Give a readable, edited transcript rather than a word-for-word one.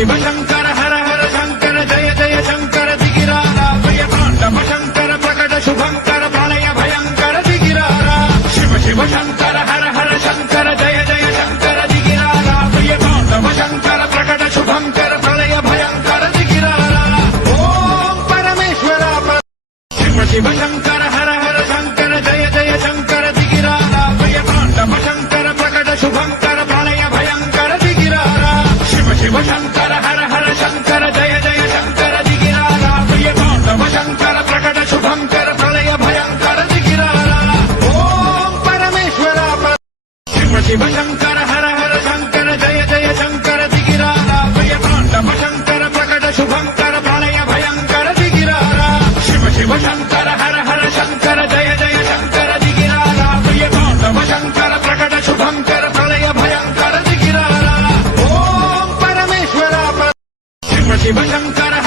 शिव शंकर हर हर शंकर जय जय शंकर दिगिरारा भय तांडव शंकर प्रकट शुभंकर प्रलय भयंकर दिगिरारा शिव शिव शंकर हर हर शंकर जय जय शंकर दिगिरारा भय तांडव शंकर प्रकट शुभंकर प्रलय भयंकर दिगिरारा ओम परमेश्वरा शिव शिव शंकर हर हर शंकर जय जय शंकर दिगिरारा भय तांडव शंकर प्रकट शुभंकर प्रलय भयंकर दिगिरारा शिव शिव शंकर हर हर शंकर जय जय शंकर दिगिरारा भय तांडव शंकर प्रकट शुभंकर प्रलय भयंकर दिगिरारा ओम परमेश्वरा शिव शिव शंकर हर हर शंकर जय जय शंकर दिगिरारा भय तांडव शंकर प्रकट शुभंकर प्रलय भयंकर दिगिरारा शिव शिव शंकर हर हर शंकर जय जय शंकर दिगिरारा भय तांडव शंकर प्रकट शुभंकर प्रलय भयंकर दिगिरारा ओम परमेश्वरा शिव शिव शंकर